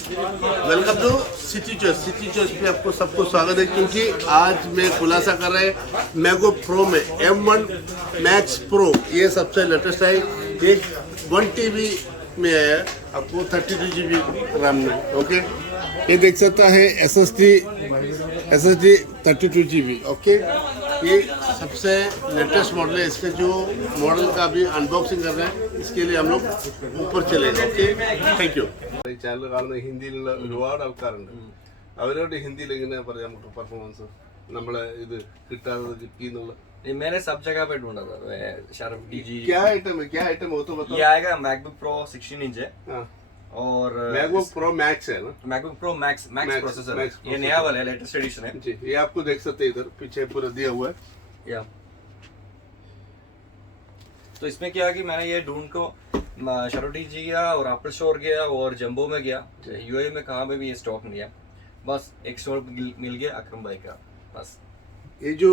Welcome to city choice पे आपको सबको स्वागत है, क्योंकि आज मैं खुलासा कर रहे हैं मैगो प्रो में M1 Max Pro ये सबसे लेटेस्ट है। ये 1 TB में है, आपको 32 GB रैम में। ओके, ये देख सकता है SSD 32 GB। ओके, ये सबसे लेटेस्ट मॉडल है। इसके जो मॉडल का अभी अनबॉक्सिंग कर रहे हैं, इसके लिए हम लोग ऊपर चलेंगे। Okay, thank you. ഈ ചാനൽ കാണുന്ന ഹിന്ദിയിലുള്ള ഒരുപാട് ആൾക്കാരുണ്ട്. അവരോട് ഹിന്ദിയിൽ എങ്ങനെയാ പറയാ നമുക്ക് പെർഫോമൻസ് നമ്മളെ ഇത് കിട്ടാതെ കിട്ടിയെന്നുള്ള? मैंने सब जगह पे ढूंढा था। शाहरुख डीजी क्या आइटम हो तो बताओ। ये आएगा मैकबुक प्रो 16 इंच है और मैकबुक प्रो मैक्स है ना? मैकबुक प्रो मैक्स प्रोसेसर है। ये नया वाला है, लेटेस्ट एडिशन है जी। ये आपको देख सकते हैं, इधर पीछे पूरा दिया हुआ है। या तो इसमें क्या है कि मैंने ये ढूंढ को शाहरुख डीजी गया और एप्पल स्टोर गया और जंबो में गया। यूएई में कहाँ पे भी ये स्टॉक नहीं है, बस एक स्टोर मिल गया अकरम भाई का। बस ये जो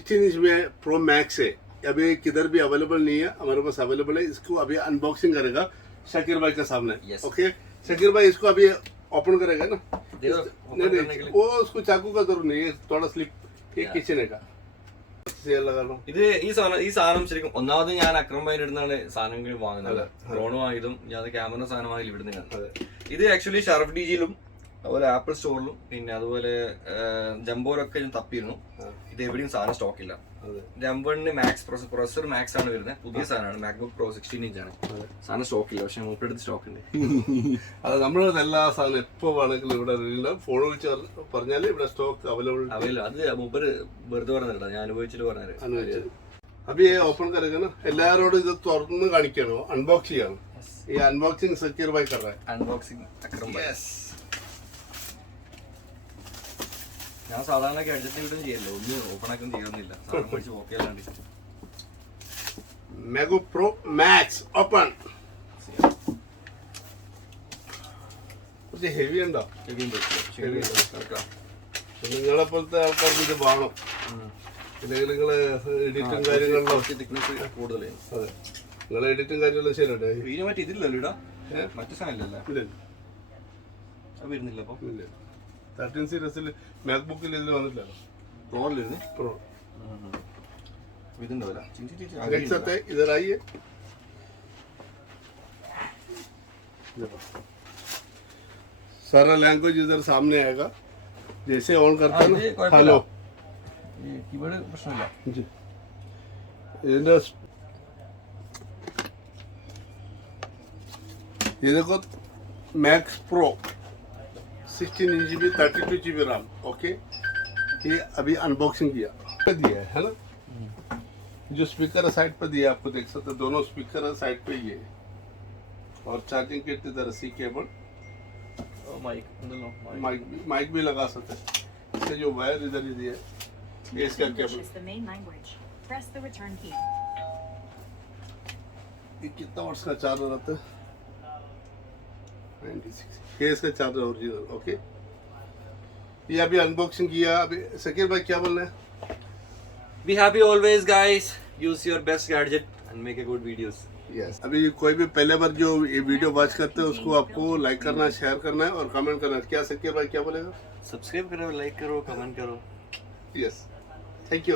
16 इंच में प्रो मैक्स है, अभी किधर भी अवेलेबल नहीं है, हमारे पास अवेलेबल है। इसको अभी अनबॉक्सिंग करेगा शकीर भाई के सामने। ओके, शकीर भाई इसको अभी ओपन करेगा ना? नहीं, वो उसको चाकू का जरूर नहीं है, थोड़ा स्लिप ये किचन का ഇത് ഈ സാധനം ശരിക്കും ഒന്നാമത് ഞാൻ അക്രം ഭായിന്റെ അടുത്താണ് സാധനങ്ങൾ വാങ്ങുന്നത്. ഡ്രോൺ വാങ്ങിയതും ഞാൻ ക്യാമറ സാധനം വാങ്ങി ഇവിടുന്ന് കണ്ടത്. ഇത് ആക്ച്വലി ഷാർഫ് ഡിജിയിലും അതുപോലെ ആപ്പിൾ സ്റ്റോറിലും പിന്നെ അതുപോലെ ജംബോയിലൊക്കെ ഞാൻ തപ്പിയിരുന്നു. ഇത് എവിടെയും സാധനം സ്റ്റോക്ക് ഇല്ല. M1 മാക്സ് പ്രൊസസർ മാക്സ് ആണ് വരുന്നത്, പുതിയ സാധനമാണ്. മാക്ബുക്ക് പ്രോ 16 ഇഞ്ച് ആണ്. സാധനം സ്റ്റോക്ക് ഇല്ല, പക്ഷെ മൂപ്പടുത്ത് സ്റ്റോക്ക് ഉണ്ട്. അത് നമ്മളത് എല്ലാ സാധനം എപ്പോ വേണമെങ്കിലും ഇവിടെ ഫോൺ വിളിച്ച് പറഞ്ഞാൽ ഇവിടെ സ്റ്റോക്ക് അവൈലബിൾ. അത് മൂപ്പര് വെറുതെ പറഞ്ഞിട്ടാ, ഞാൻ അനുഭവിച്ചിട്ട് പറഞ്ഞത്. അപ്പൊ ഈ ഓപ്പൺ കറങ്ങുന്ന എല്ലാരോടും ഇത് തുറന്ന് കാണിക്കണോ, അൺബോക്സ് ചെയ്യണം. ഈ അൺബോക്സിംഗ് സക്കീർ ഭായി കറ അൺബോക്സിംഗ് അക്രം ഭായ്. ഞാൻ സാധാരണ ഗാഡ്ജറ്റ് ഇടും ചെയ്യല്ലോ, ഒന്നും ഓപ്പൺ ആക്കും ചെയ്യുന്നില്ല. സാധനം മേടിച്ച് ഓക്കെയല്ലാണ്ട്. Mago pro max open. Heavy ഉണ്ടോ? നിങ്ങളെ പോലത്തെ ആൾക്കാർക്ക് ഇത് വേണം. ഇല്ലെങ്കിൽ നിങ്ങള് എഡിറ്റും കാര്യങ്ങളിലോ കൂടുതലാണ്. അതെ, നിങ്ങളെ എഡിറ്റും കാര്യങ്ങളും ശരിയല്ലേ? ഇതിനെ മറ്റേ ഇതില്ലല്ലോ ഇടാ, മറ്റു സാധനം ഇല്ലല്ലോ. അത് വരുന്നില്ല. അപ്പൊ 13 സീരീസിൽ മാക്ബുക്കിൽ ഇതിൽ വന്നിട്ടില്ലല്ലോ. പ്രോയിലിരുന്ന് प्रो ഇതുണ്ടാവില്ല. देख सकते हैं, इधर आइए। सारा लैंग्वेज इधर सामने आएगा। जैसे ऑन करते हैं ना, हेलो कीबोर्ड प्रश्नമില്ല जी। ഇതിന്റെ ये देखो max pro 16 GB 32 GB RAM. Okay, ये अभी अनबॉक्सिंग दिया है ना? जो स्पीकर है साइड पर दिया, आपको देख सकते हैं, दोनों स्पीकर है साइड पे ही है। और चार्जिंग किट इधर सी केबल, माइक भी लगा सकते हैं। इसके जो वायर इधर ही दिया है, ये इसका केबल। ये कितना वाट्स का चार्जर आता है? 96। ये इसका चार्जर ओरिजिनल। ओके, ये अभी अनबॉक्सिंग किया। अभी शकीर भाई क्या बोल रहे हैं? Be happy always guys, use your best gadget and make a good videos. Yes. अभी कोई भी पहले बार जो ये वीडियो वॉच करते हैं, उसको आपको लाइक करना है, शेयर करना है और कमेंट करना है। क्या शकीर भाई क्या बोलेगा? सब्सक्राइब करो, लाइक करो, कमेंट करो. Yes, thank you.